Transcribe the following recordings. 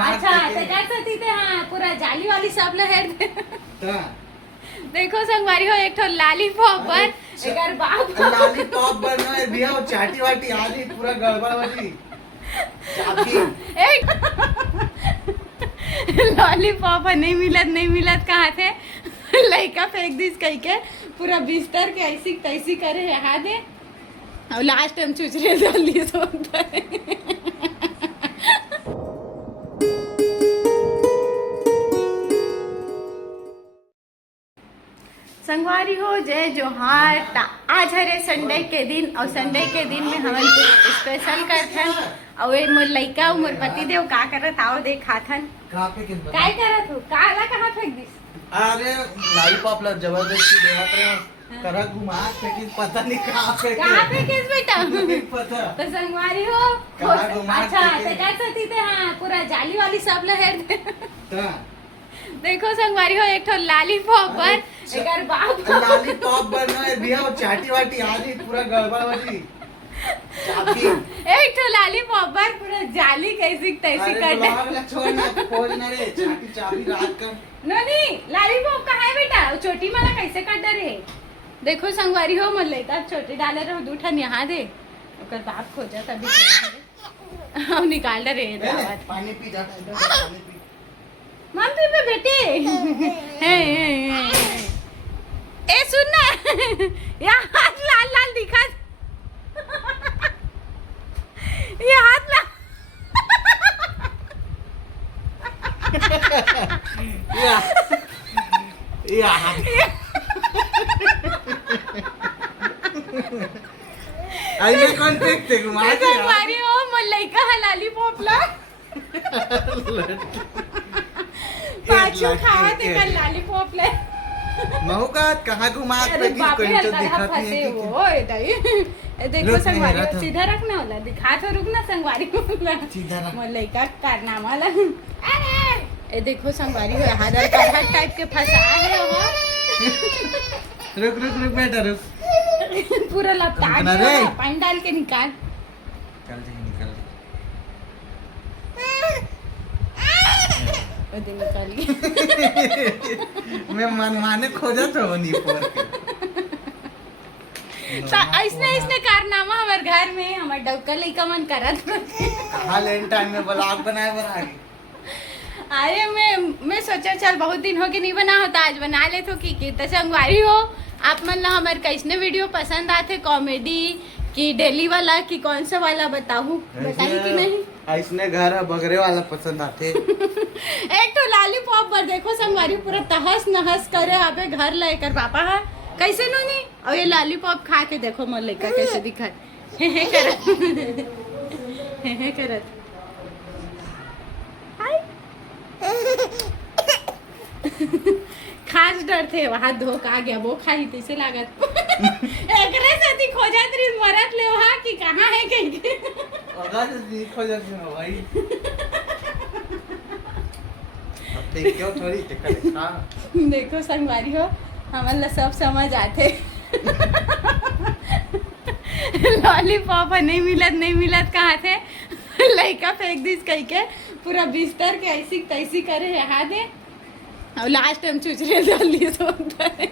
अच्छा त्याच्यासाठी ते हा पुरा जाली वाली सब लहर देखो संगवारी हो एक ठो लॉलीपॉप पर एकर बाप लॉलीपॉप बनवाए भैया वो चाटी वाटी आ रही पूरा गड़बड़ वाली चाटी लॉलीपॉप नहीं मिलत कहाँ थे लड़का फेंक दिस कही के पूरा बिस्तर के ऐसी तैसी करे यहाँ दे और लास्ट टाइम चुचरे जल्दी सोता है संगवारी हो जय जोहार आज हरे संडे के दिन और संडे के दिन में हम स्पेशल करथन और ये मोर लइका और मोर पति देव का करत आओ देखाथन काय करत हो काला कहां फेंक दिस अरे लॉलीपॉप ला जबरदस्ती देवत रहे करा घुमा फेंकी पता नहीं कहां फेंकिस बेटा पता तो संगवारी हो अच्छा त्याच्यासाठी ते हा पूरा जाली वाली सब लहर देखो संगवारी हो एक ठो लॉलीपॉप पर एकर बाप लॉलीपॉप बनवाए भैया वो चाटी वाटी आ रही पूरा गड़बड़ वाली चाटी एक ठो लॉलीपॉप पर पूरा जाली कैसी तैसी कर छोड़ना खोजना रे चाटी चाबी रात का नहीं लॉलीपॉप कहाँ है बेटा वो छोटी वाला कैसे काट रे देखो संगवारी हो मन लेता छोटी डाले रहो दूठन यहाँ दे ओकर बाप खोजा तभी हम निकाल रे पानी पी जाता है पानी पी मम पी पे बेटे ए सुन ना यहाँ हाथ लाल लाल दिखा ये हाथ लाल आई कौन फेंकते घुमा के मारी हो लइका लॉलीपॉप ला पाछू खावा ते कल लॉलीपॉप ले महू का कहां घुमा के किसको तो दिखत नहीं है ओए दई देखो संगवारी सीधा रखना वाला दिखा तो रुक ना संगवारी सीधा रख मोर लइका कारनामा ला अरे ए देखो संगवारी हो आधार कार्ड हर टाइप के फंसा है वो रुक रुक रुक बेटा रुक पूरा लपटा के पानी डाल के निकाल निकाल निकाली मैं मन माने खोजा तो नहीं पर ऐसने कारनामा हमारे घर में हमारे डबका लइका मन करत हाल एंड टाइम में ब्लॉग बनाए बना अरे मैं सोचा चल बहुत दिन हो के नहीं बना होता आज बना ले तो की तो संगवारी हो आप मन ला हमारे कैसने वीडियो पसंद आते कॉमेडी कि डेली वाला कि कौन सा वाला बताऊं बताई कि नहीं ऐसने घर बगरे वाला पसंद आते एक तो लॉलीपॉप पर देखो संगवारी पूरा तहस नहस करे अबे घर लेकर पापा है कैसे नूनी और ये लॉलीपॉप खा के देखो मोर लइका कैसे दिखत हे करत हाय खास डर थे वहाँ धोखा आ गया वो खाई तैसे लागत एकरे साथी खोजत रही मरत ले वहाँ कि कहाँ है कहीं अगर जी खोजत ना भाई अब ते क्यों थोड़ी दिक्कत हां देखो संगवारी हो हमन सब समझ आते लॉलीपॉप नहीं मिलत कहाँ थे लड़का फेंक दिस कही के पूरा बिस्तर के ऐसी तैसी करे यहाँ दे और लास्ट टाइम चुचरे जल्दी सोता है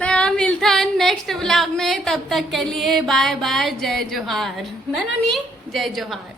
तो मिलता है नेक्स्ट व्लॉग में तब तक के लिए बाय बाय जय जोहार ना नी जय जोहार।